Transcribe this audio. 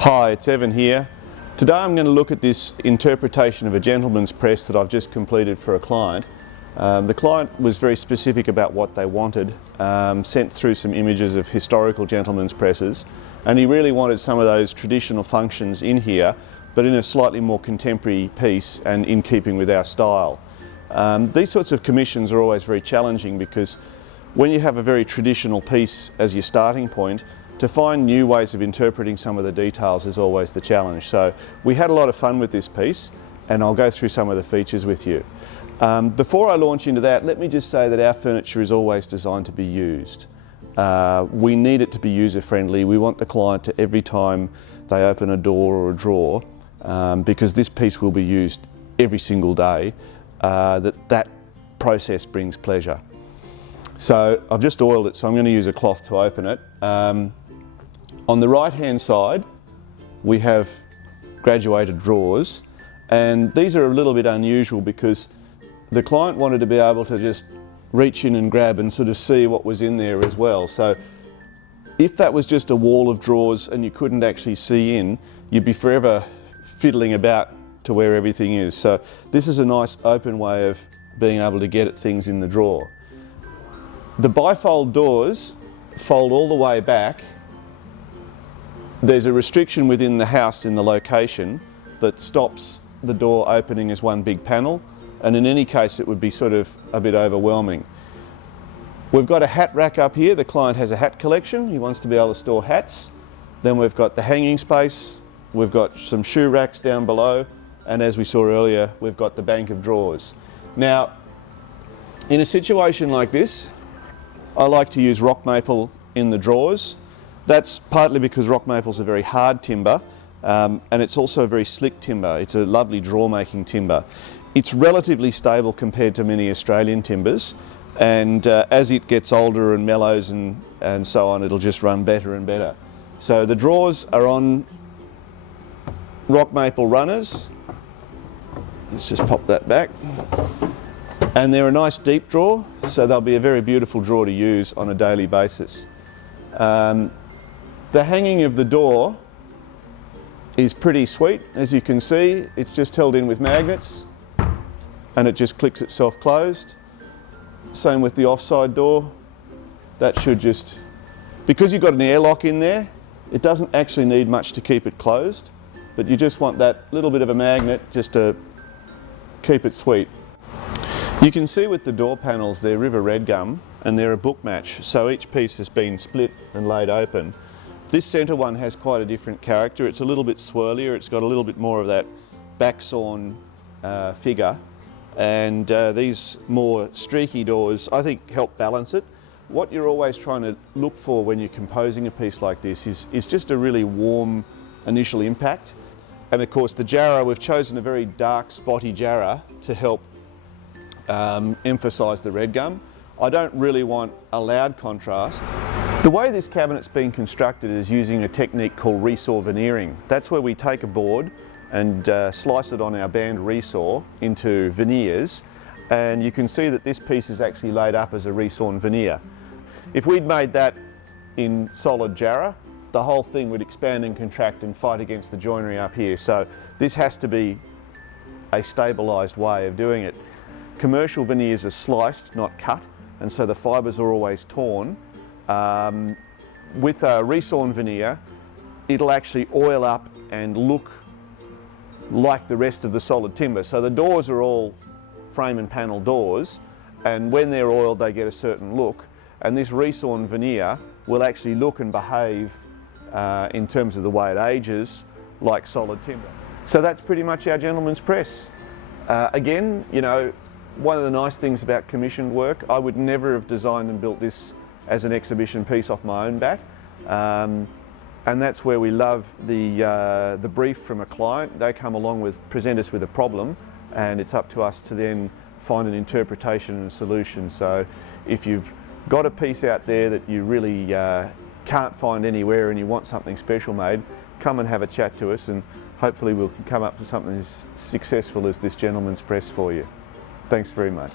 Hi, it's Evan here. Today I'm going to look at this interpretation of a gentleman's press that I've just completed for a client. The client was very specific about what they wanted, sent through some images of historical gentleman's presses, and he really wanted some of those traditional functions in here, but in a slightly more contemporary piece and in keeping with our style. These sorts of commissions are always very challenging because when you have a very traditional piece as your starting point, to find new ways of interpreting some of the details is always the challenge. So we had a lot of fun with this piece, and I'll go through some of the features with you. Before I launch into that, let me just say that our furniture is always designed to be used. We need it to be user friendly. We want the client to, every time they open a door or a drawer, because this piece will be used every single day, that process brings pleasure. So I've just oiled it, so I'm going to use a cloth to open it. On the right hand side we have graduated drawers, and these are a little bit unusual because the client wanted to be able to just reach in and grab and sort of see what was in there as well. So if that was just a wall of drawers and you couldn't actually see in, you'd be forever fiddling about to where everything is. So this is a nice open way of being able to get at things in the drawer. The bifold doors fold all the way back. There's a restriction within the house in the location that stops the door opening as one big panel, and in any case it would be sort of a bit overwhelming. We've got a hat rack up here. The client has a hat collection. He wants to be able to store hats. Then we've got the hanging space. We've got some shoe racks down below, and as we saw earlier, we've got the bank of drawers. Now, in a situation like this, I like to use rock maple in the drawers. That's partly because rock maple is a very hard timber, and it's also a very slick timber. It's a lovely drawer making timber. It's relatively stable compared to many Australian timbers, and as it gets older and mellows and so on, it'll just run better and better. So the drawers are on rock maple runners. Let's just pop that back. And they're a nice deep drawer, so they'll be a very beautiful drawer to use on a daily basis. The hanging of the door is pretty sweet. As you can see, it's just held in with magnets and it just clicks itself closed. Same with the offside door. That should just, because you've got an airlock in there, it doesn't actually need much to keep it closed, but you just want that little bit of a magnet just to keep it sweet. You can see with the door panels they're river red gum and they're a book match, so each piece has been split and laid open. This centre one has quite a different character. It's a little bit swirlier, it's got a little bit more of that back sawn figure, and these more streaky doors I think help balance it. What you're always trying to look for when you're composing a piece like this is just a really warm initial impact. And of course the jarrah, we've chosen a very dark spotty jarrah to help emphasise the red gum. I don't really want a loud contrast. The way this cabinet's been constructed is using a technique called resaw veneering. That's where we take a board and slice it on our band resaw into veneers, and you can see that this piece is actually laid up as a resawn veneer. If we'd made that in solid jarrah, the whole thing would expand and contract and fight against the joinery up here. So this has to be a stabilised way of doing it. Commercial veneers are sliced, not cut, and so the fibres are always torn. With a resawn veneer, it'll actually oil up and look like the rest of the solid timber. So the doors are all frame and panel doors, and when they're oiled they get a certain look, and this resawn veneer will actually look and behave in terms of the way it ages like solid timber. So that's pretty much our gentleman's press. Again, you know, one of the nice things about commissioned work, I would never have designed and built this as an exhibition piece off my own bat, and that's where we love the brief from a client. They come along with, present us with a problem, and it's up to us to then find an interpretation and solution. So if you've got a piece out there that you really can't find anywhere and you want something special made, come and have a chat to us, and hopefully we'll come up with something as successful as this gentleman's press for you. Thanks very much.